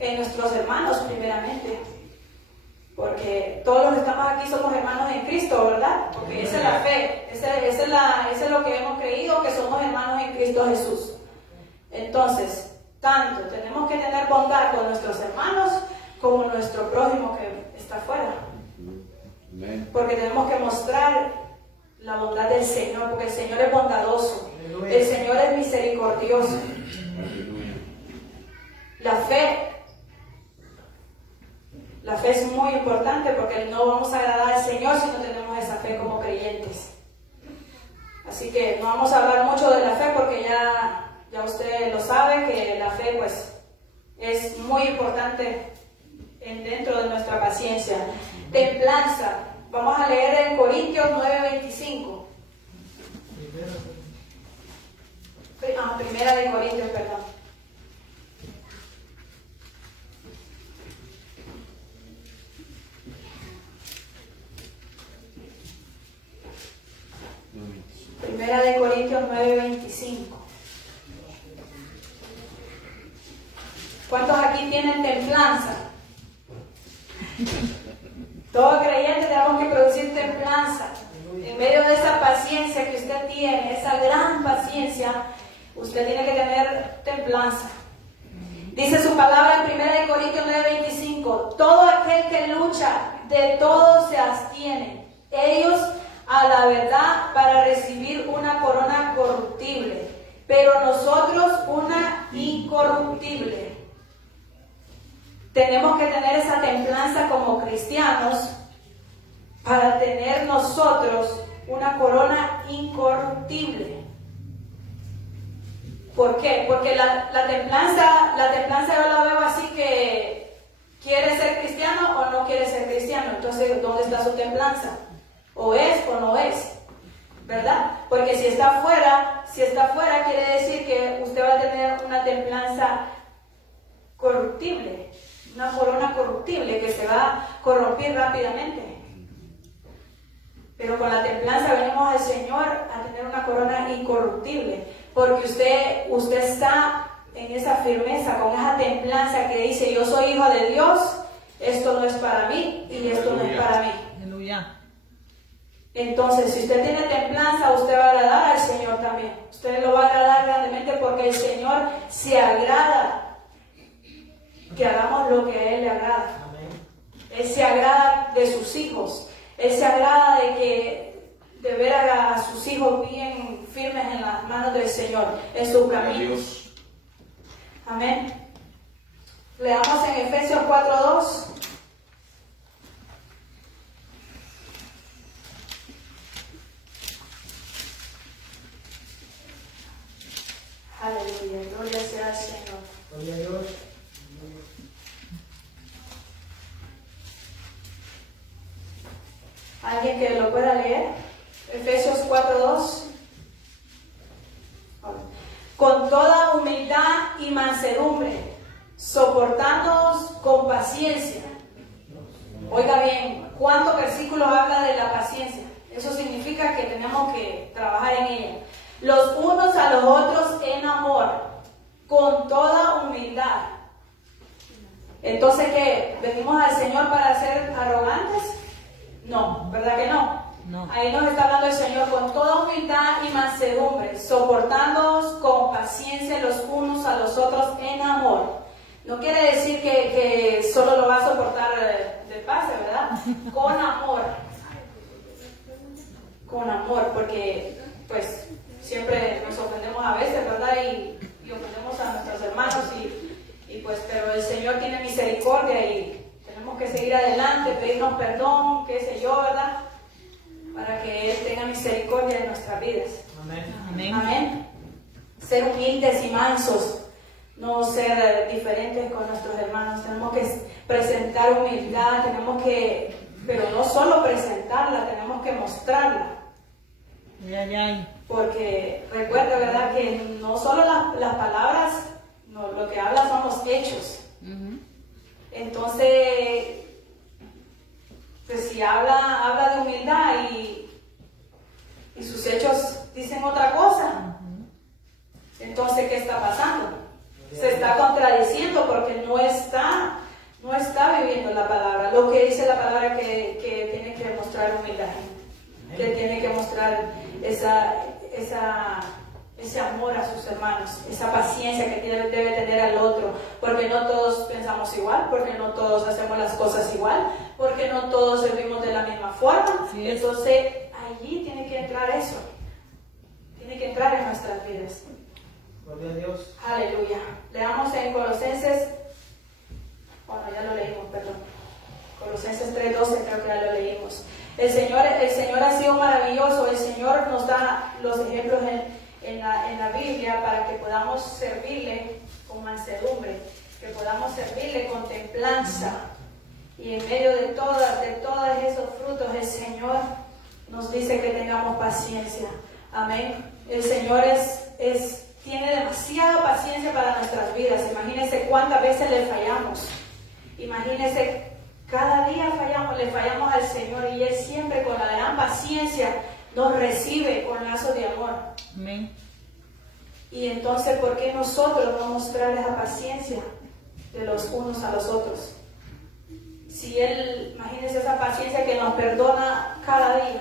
en nuestros hermanos primeramente. Porque todos los que estamos aquí somos hermanos en Cristo, ¿verdad? Porque esa es la fe, ese es lo que hemos creído, que somos hermanos en Cristo Jesús. Entonces, tanto tenemos que tener bondad con nuestros hermanos como nuestro prójimo que está afuera. Amén. Porque tenemos que mostrar la bondad del Señor, porque el Señor es bondadoso, el Señor es misericordioso. Aleluya. La fe es muy importante porque no vamos a agradar al Señor si no tenemos esa fe como creyentes. Así que no vamos a hablar mucho de la fe porque ya usted lo sabe, que la fe pues es muy importante dentro de nuestra paciencia. Templanza. Vamos a leer en Corintios 9:25. Primera de Corintios, perdón. Primera de Corintios 9:25. ¿Cuántos aquí tienen templanza? Todo creyente tenemos que producir templanza. En medio de esa paciencia que usted tiene, esa gran paciencia, usted tiene que tener templanza. Dice su palabra en 1 Corintios 9:25, todo aquel que lucha, de todo se abstiene. Ellos a la verdad para recibir una corona corruptible, pero nosotros una incorruptible. Tenemos que tener esa templanza como cristianos para tener nosotros una corona incorruptible. ¿Por qué? Porque la templanza yo la veo así que quiere ser cristiano o no quiere ser cristiano. Entonces, ¿dónde está su templanza? O es o no es, ¿verdad? Porque si está fuera quiere decir que usted va a tener una templanza corruptible, una corona corruptible que se va a corromper rápidamente. Pero con la templanza venimos al Señor a tener una corona incorruptible, porque usted está en esa firmeza, con esa templanza que dice, yo soy hijo de Dios, esto no es para mí y esto no es para mí. Aleluya. Entonces, si usted tiene templanza, usted va a agradar al Señor también. Usted lo va a agradar grandemente porque el Señor se agrada que hagamos lo que a Él le agrada. Él se agrada de sus hijos. Él se agrada de ver a sus hijos bien firmes en las manos del Señor, en sus caminos. Amén. Leamos en Efesios 4:2. Aleluya, gloria sea al Señor. Gloria a Dios. ¿Alguien que lo pueda leer? Efesios 4:2. Con toda humildad y mansedumbre, soportándonos con paciencia. Oiga bien, ¿cuántos versículos habla de la paciencia? Eso significa que tenemos que trabajar en ella. Los unos a los otros en amor, con toda humildad. Entonces, ¿qué? ¿Venimos al Señor para ser arrogantes? No, ¿verdad que no? No. Ahí nos está hablando el Señor con toda humildad y mansedumbre, soportándonos con paciencia los unos a los otros en amor. No quiere decir que solo lo va a soportar de pase, ¿verdad? Con amor. Con amor, porque pues siempre nos ofendemos a veces, ¿verdad? Y ofendemos a nuestros hermanos y pues, pero el Señor tiene misericordia y tenemos que seguir adelante, pedirnos perdón, qué sé yo, ¿verdad? Para que Él tenga misericordia en nuestras vidas. Amén. Amén. Amén. Ser humildes y mansos, no ser diferentes con nuestros hermanos. Tenemos que presentar humildad, pero no solo presentarla, tenemos que mostrarla. Ay, ay, ay. Porque recuerda, ¿verdad? Que no solo las palabras, no, lo que habla son los hechos. Ujú. Entonces, pues si habla de humildad y sus hechos dicen otra cosa, entonces ¿qué está pasando? Se está contradiciendo porque no está viviendo la palabra. Lo que dice la palabra que tiene que mostrar humildad, que tiene que mostrar ese amor a sus hermanos, esa paciencia que debe tener al otro, porque no todos pensamos igual, porque no todos hacemos las cosas igual, porque no todos servimos de la misma forma. Sí. Entonces allí tiene que entrar eso, tiene que entrar en nuestras vidas. Gloria a Dios. Aleluya. Leamos en Colosenses, bueno, ya lo leímos, perdón. Colosenses 3:12, creo que ya lo leímos. El Señor ha sido maravilloso. El Señor nos da los ejemplos en la Biblia para que podamos servirle con mansedumbre, que podamos servirle con templanza. Y en medio de todos esos frutos, el Señor nos dice que tengamos paciencia. Amén. El Señor tiene demasiada paciencia para nuestras vidas. Imagínense cuántas veces le fallamos. Imagínense, cada día le fallamos al Señor y Él siempre con la gran paciencia nos recibe con lazos de amor. Amén. Y entonces, ¿por qué nosotros no mostrar esa paciencia de los unos a los otros? Si Él, imagínense esa paciencia que nos perdona cada día,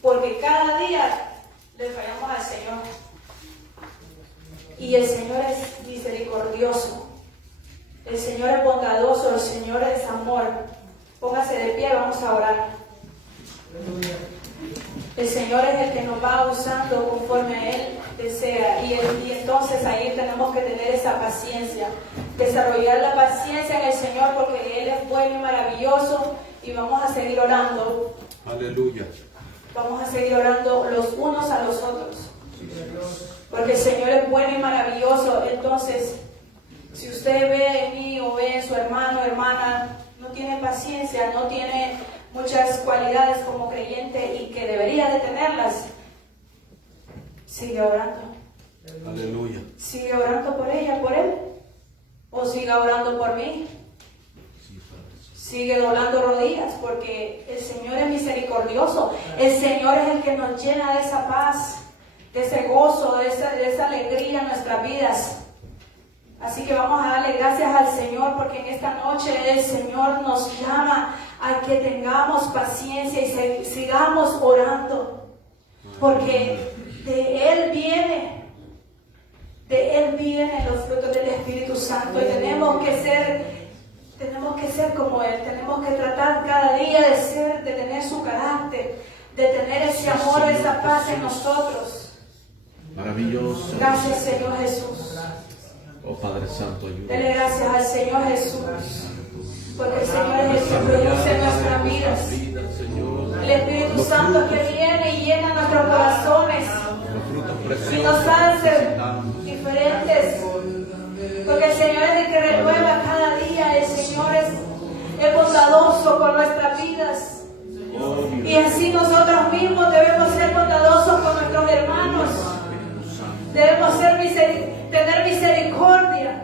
porque cada día le fallamos al Señor. Y el Señor es misericordioso, el Señor es bondadoso, el Señor es amor. Póngase de pie, vamos a orar. Aleluya. El Señor es el que nos va usando conforme a Él desea. Y entonces ahí tenemos que tener esa paciencia, desarrollar la paciencia en el Señor, porque Él es bueno y maravilloso. Y vamos a seguir orando. Aleluya. Vamos a seguir orando los unos a los otros, porque el Señor es bueno y maravilloso. Entonces, si usted ve en mí o ve en su hermano, hermana, no tiene paciencia, no tiene muchas cualidades como creyente y que debería de tenerlas, sigue orando. Aleluya. Sigue orando por ella, por él, o siga orando por mí. Sigue doblando rodillas, porque el Señor es misericordioso. El Señor es el que nos llena de esa paz, de ese gozo, de esa alegría en nuestras vidas. Así que vamos a darle gracias al Señor, porque en esta noche el Señor nos llama a que tengamos paciencia y sigamos orando, porque de Él vienen los frutos del Espíritu Santo, y tenemos que ser como Él, tenemos que tratar cada día de tener su carácter, de tener ese amor, esa paz en nosotros. Maravilloso. Gracias, Señor Jesús. Oh Padre Santo, ayúdanos. Dele gracias al Señor Jesús, porque el Señor es el que produce nuestras vidas. Señor. El Espíritu Santo que viene y llena nuestros corazones Los frutos y preciosos nos hace necesitamos. diferentes, porque el Señor es el que renueva cada día. El Señor es bondadoso con nuestras vidas, Oh, Dios. y así nosotros mismos debemos ser bondadosos con nuestros hermanos. Debemos tener misericordia